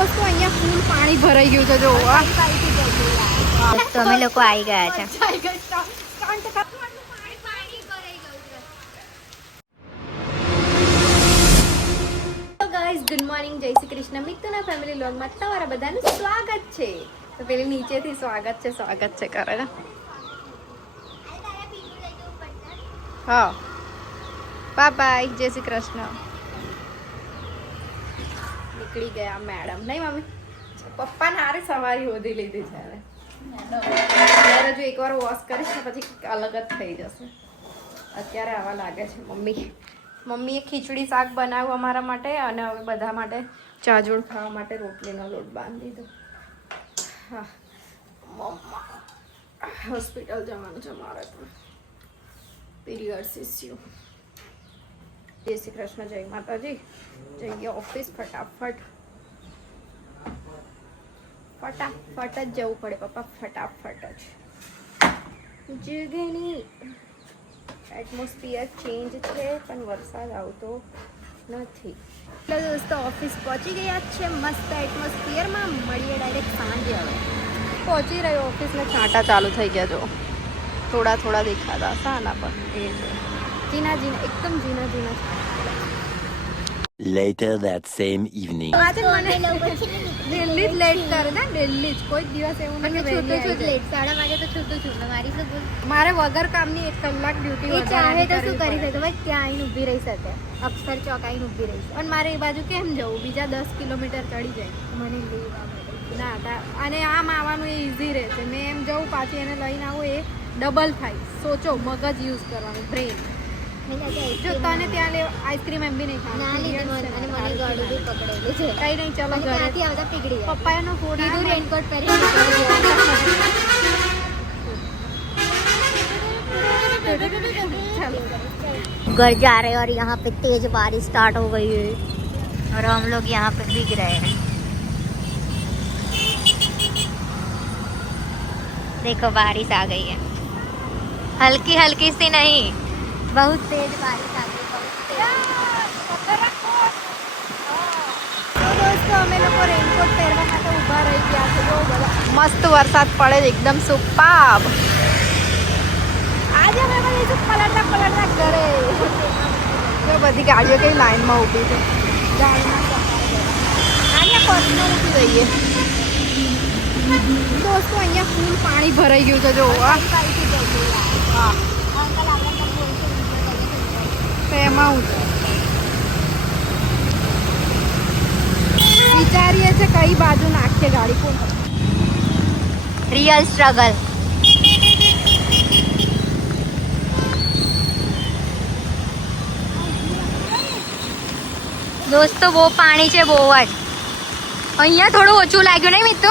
દોસ્તો અહીંયા ફૂલ પાણી ભરાઈ ગયું છે જો તો અમે લોકો આવી ગયા છે. ગાઈઝ ગુડ મોર્નિંગ, જય શ્રી કૃષ્ણ. મિત્તુના ફેમિલી વ્લોગમાં તમારા બધાનું સ્વાગત છે. તો પેલી નીચેથી સ્વાગત છે કરે ને. હા બાય બાય, જય શ્રી કૃષ્ણ. નીકળી ગયા મેડમ. નહીં મમ્મી, પપ્પા નારે સવારી હોધી લીધી છે હવે. ત્યારે જો એકવાર વોશ કરીશ ને પછી અલગ જ થઈ જશે. અત્યારે આવા લાગે છે. મમ્મીએ ખીચડી શાક બનાવ્યું અમારા માટે અને હવે બધા માટે ચાજોડ ખાવા માટે રોટલીનો લોટ બાંધી દીધો. હા મમ્મા હોસ્પિટલ જવાનું છે મારે તો. Periods issue. જય શ્રી કૃષ્ણ, જય માતાજી. જઈએ ઓફિસ ફટાફટ જ જવું પડે પપ્પા, ફટાફટ જ. જગની એટમોસ્ફિયર ચેન્જ છે પણ વરસાદ આવતો નથી. એટલે દોસ્તો ઓફિસ પહોંચી ગયા છે મસ્ત એટમોસ્ફિયરમાં. મળીએ ડાયરેક્ટ સાંજે. હવે પહોંચી રહ્યો ઓફિસમાં. છાંટા ચાલુ થઈ ગયા જો, થોડા દેખાતા સાના પર એ છે. જીના એકદમ જીના Later that same evening. Delhi જ લેટ કરે ને, દિલ્હી જ કોઈ દિવસ એવું નથી. છૂટું લેટ 7:30 તો છૂટું મારી શું બોલ. મારે વગર કામની 1 કલાક ડ્યુટી એ ચાહે તો શું કરી શકે ભાઈ, ત્યાં આવીને ઊભી રહી શકે. અક્ષર ચોક આવીને ઊભી રહી શકે. અને મારે એ બાજુ કેમ જવું? બીજા 10 કિલોમીટર ચડી જાય મને લેવા માટે ના. અને આમ આવવાનું એ ઇઝી રહે છે. મેં એમ જવું પાછી એને લઈને આવું એ ડબલ થાય. સોચો, મગજ યુઝ કરવાનું, બ્રેન. જો તને ત્યાં આઈસ્ક્રીમ એમ બી નહીં ખાવાની. અને મને ગળું બી પકડેલું છે. કઈ નહીં, ચલો ઘરે. ત્યાંથી આવતા પીગળી જાય. પપ્પાનો ફોન કીધું રેનકોટ પહેરી घर जा रहे हैं और यहाँ पे तेज बारिश स्टार्ट हो गई है और हम लोग यहाँ पे भीग रहे हैं. देखो बारिश आ गई है, हल्की हल्की सी नहीं, बहुत तेज बारिश आ गई, बहुत तेज. દોસ્તો અમે લોકો રેનકોટ પહેરવા માટે ઊભા રહી ગયા છે. જો બધા મસ્ત વરસાદ પડે છે, એકદમ સુપાબ. આજે અમે બધું પલટતા ઘરે. જો બધી ગાડીઓ કઈ લાઈનમાં ઊભી છે. અહીંયા પર્સનલ ઊભી રહીએ. દોસ્તો અહીંયા ફૂલ પાણી ભરાઈ ગયું છે જો. હા એમાં હું વિચારીએ છે કઈ બાજુ નાખીએ ગાડી. કોણ रियल स्ट्रगल. दोस्तों वो पानी છે બહુ જ. અહીંયા થોડું ઓછું લાગ્યું નહીં મિત્તો?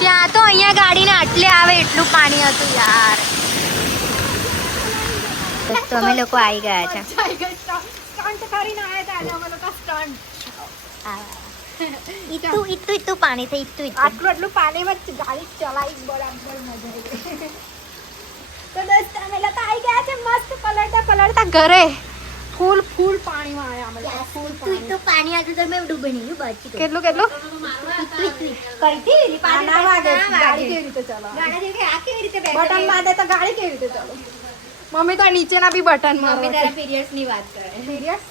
ત્યાં તો અહીંયા ગાડીને આટલે આવે એટલું પાણી હતું યાર. દોસ્તો અમે લોકો આવી ગયા છે. સ્ટન્ટ કરીને આવ્યા હતા અમે લોકો. સ્ટન્ટ ઇતું પાણી છે, ઇતું. આટલું પાણીમાં ગાડી ચલાવી બરાબર મજા આવી. તો દોસ્તો અમે લોકો આવી ગયા છે મસ્ત પલટતા ઘરે. ફૂલ પાણીમાં આવ્યા અમે લોકો. ફૂલ પાણી હતું તો મેં ડૂબી નહીં બચી. કેટલું કરતી ના વાગે. ગાડી કેવી રીતે ચલાવે? બટન મારે તો ગાડી કેવી રીતે ચાલે? મમ્મી તો નીચેના બી બટન મારે. મમ્મી તારા પીરિયડ્સ ની વાત કરે. સિરિયસ?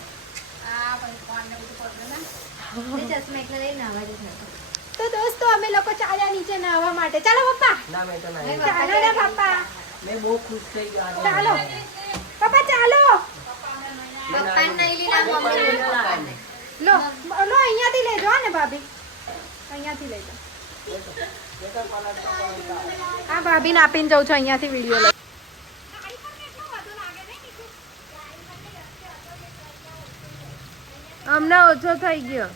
ચશ્મા એટલે લઈને આવા જ નથી. તો દોસ્તો અમે લોકો ચાલ્યા નીચે નાહવા માટે. ચાલો પપ્પા. ચાલો ને પપ્પા. मैं बहुत खुश થઈ ગયો. ચાલો પપ્પા, ચાલો. પપ્પા નહીં લીધા, મમ્મી લીધા. લો અહીંયાથી લેજો ને ભાભી, અહીંયાથી લેજો. હા ભાભીને આપીને જાઉં છું અહીંયાથી વિડીયો લઈ. અમને ઓછો થઈ ગયો.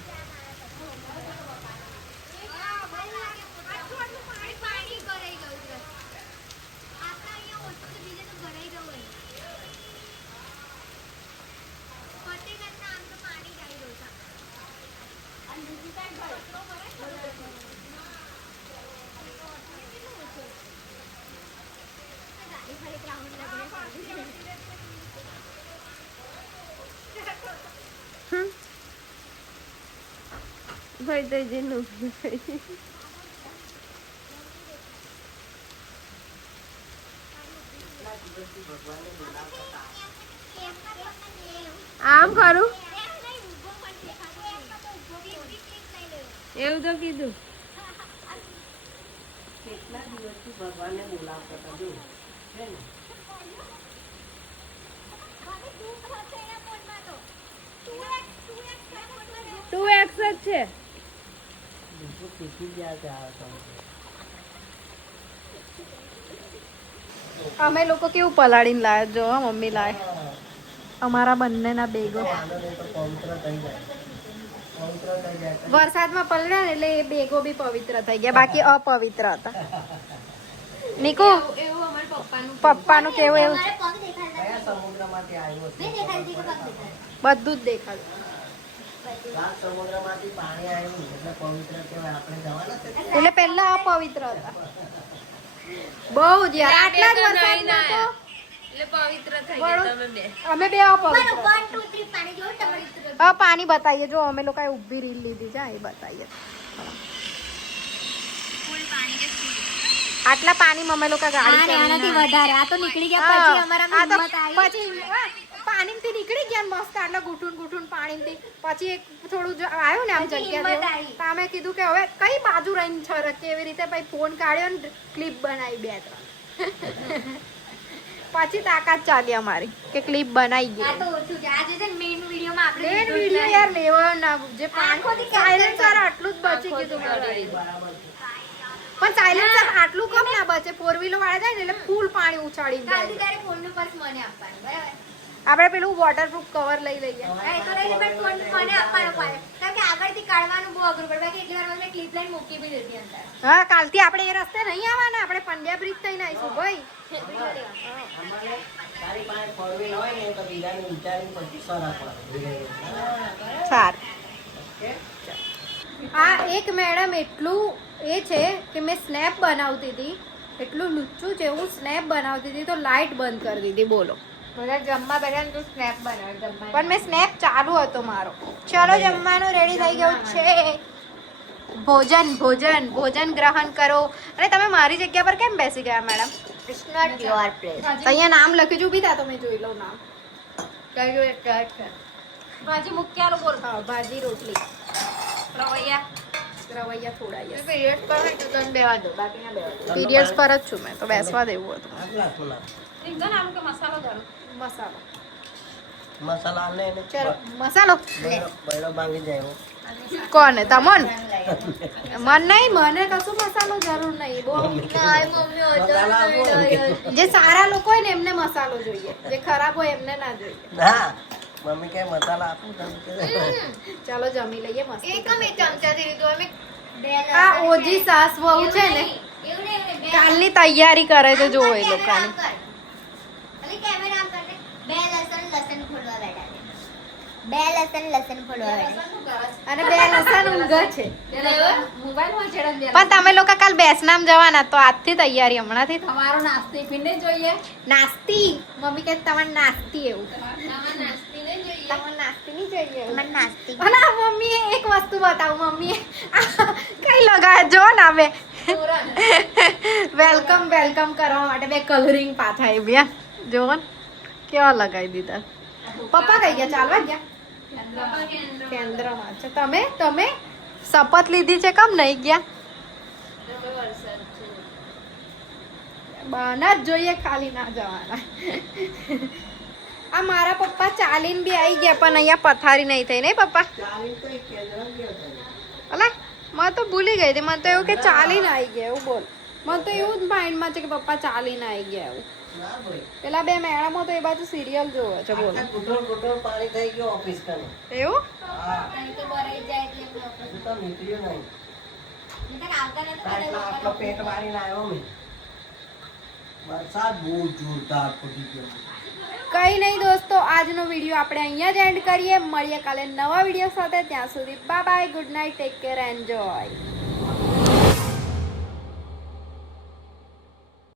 ભાઈ તો જેનું આમ કરું એવું તો કીધું કેટલા દિવસથી ભગવાનને બોલાવતા હતા જો હે ને? ટુ એક્સ જ છે બીજું શીખી ગયા છે આ તો. અમે લોકો કેવું પલાળીને લાવે જો હો, મમ્મી લાવે અમારા બંનેના બેગો આનો નહીં તો પવિત્ર થઈ જાય. પવિત્ર થઈ જાય. વરસાદમાં પલળ્યા ને એટલે એ બેગો બી પવિત્ર થઈ ગયા બાકી અપવિત્ર હતા નીકુ પપ્પાનું કેવું એવું છે કયા સમુદ્રમાંથી આવ્યો છે? બધું જ દેખાડું લાલ સમુદ્રમાંથી પાણી આવ્યું એટલે પવિત્ર કહેવાય. આપણે જવાના છે? એટલે પહેલા અપવિત્ર હતા બહુ જ યાર આટલા જ વરસાદમાં તો અમે બે અપવિત્ર પાણી બતાવીએ જો અમે લોકો ઊભી રીલ લીધી છે એ બતાવીએ આટલા પાણીમાં અમે લોકો ગાડી આનાથી વધારે આ તો નીકળી ગયા પછી અમારા પછી પાણીથી નીકળી ગયા ને મસ્ત આટલા ઘૂંટુન પાણીથી પછી એક થોડું આવ્યું ને આમ જગ્યા જેવું તો અમે કીધું કે હવે કઈ બાજુ રહીને છરક કેવી રીતે પછી ફોન કાઢ્યો ને ક્લિપ બનાવી 2-3 પછી તાકાત ચાલી અમારી કે ક્લિપ બનાવી ગઈ મેન વિડિયો યાર લેવા ના જે પાણી સાયલેન્સર આટલું જ બચી ગયું તમારું બરાબર છે. પણ સાયલેન્સર આટલું કમ ના બચે 4 વ્હીલર વાળા જાય ને એટલે ફૂલ પાણી ઉછાળી દે આપણે પેલું વોટરપ્રૂફ કવર લઈ લઈએ હા કાલથી આપણે એ રસ્તે નહીં આવવાના આપણે પંડ્યા બ્રિજ થઈને આવીશું ભાઈ અમારે તારી પાસે four wheel હોય ને તો બીજાને વિચારીને પછી સરકવાનું. સારું ઓકે? આ એક મેડમ એટલું એ છે કે મેં સ્નેપ બનાવતી હતી એટલું લુચ્ચું છે હું સ્નેપ બનાવતી હતી તો લાઇટ બંધ કરી દીધી બોલો જમવા બેઠા ને તું સ્નેપ બનાવે પણ મેં સ્નેપ ચાલુ હતો મારો ચલો જમવાનું રેડી થઈ ગયું છે ભોજન ગ્રહણ કરો અને તમે મારી જગ્યા પર કેમ બેસી ગયા madam it's not your place અહીંયા નામ લખ્યું છે ઊભી થા તો મેં જોઈ લઉં નામ ભાજી મૂક્યાલો બોલ હા ભાજી રોટલી રવૈયા રવૈયા થોડા પીરિયડ પર હોય તો તને બેવા દો બાકી ના બેવા દો પીરિયડ્સ પર જ છું મેં તો બેસવા દેવું હતું આટલા થોડા. મસાલો મસાલા આલે એને ચલો મસાલો બૈરો ભાંગી જાય એવો. કોને તમોન મન નહીં મને કશું મસાલો જરૂર નહીં બહુ મસાલા આપો ને. જે સારા લોકો હોય ને એમને મસાલો જોઈએ જે ખરાબ હોય એમને ના જોઈએ ના મમ્મી કે મસાલા આપું તમે કે ચાલો જમી લઈએ મસ્ત એકમ એક ચમચાથી લીધું અમે આ ઓજી સાસ વહુ છે ને કાલની તૈયારી કરે છે જો એ લોકોની બે લસણ ફોડવા બેઠા અને બે લસણ ઊંઘ છે મોબાઈલ પણ તમે લોકો કાલ બેસનામ જવાના તો આજથી તૈયારી હમણાંથી તમારો નાસ્તી પીને જોઈએ નાસ્તી મમ્મી કે તમારે નાસ્તી એવું તમારે નાસ્તી ને જોઈએ તમારે નાસ્તી નહીં જોઈએ મને નાસ્તી અને આ મમ્મીએ એક વસ્તુ બતાવું મમ્મીએ કઈ લગાવે જો ને બે વેલકમ કરવા માટે બે કલરિંગ પાછા આવ્યા જો ને કેવા લગાવી દીધા પપ્પા કઈ ગયા ચાલવા ગયા કેન્દ્રમાં છે તમે શપથ લીધી છે કેમ નહીં ગયા બહાના જ જોઈએ ખાલી ના જવાના આ મારા પપ્પા ચાલીને બી આવી ગયા પણ અહીંયા પથારી નહીં થઈ નહીં પપ્પા ચાલી તો એક કેન્દ્ર ગયો હતો. અલા મને તો ભૂલી ગઈ હતી મને તો એવું કે ચાલીને આવી ગયા એવું બોલ મને તો એવું જ માઇન્ડમાં છે કે પપ્પા ચાલીને આવી ગયા એવું ના ભાઈ પેલા બે મેડમો તો એ બાજુ સિરિયલ જોવે છે બોલો આખા ઘૂંટણ પાણી થઈ ગયો ઓફિસ કને. એવું હા તો ભરાઈ જાય એટલે હજુ તો નીકળ્યું નહીં. આવતા આટલો પેટ મારીને આવ્યો મેં. વરસાદ બહુ જોરદાર પડી ગયો. કઈ નહીં દોસ્તો આજનો વિડીયો આપણે અહીંયા જ એન્ડ કરીએ મળીએ કાલે નવા વિડીયો સાથે ત્યાં સુધી bye bye good night take care enjoy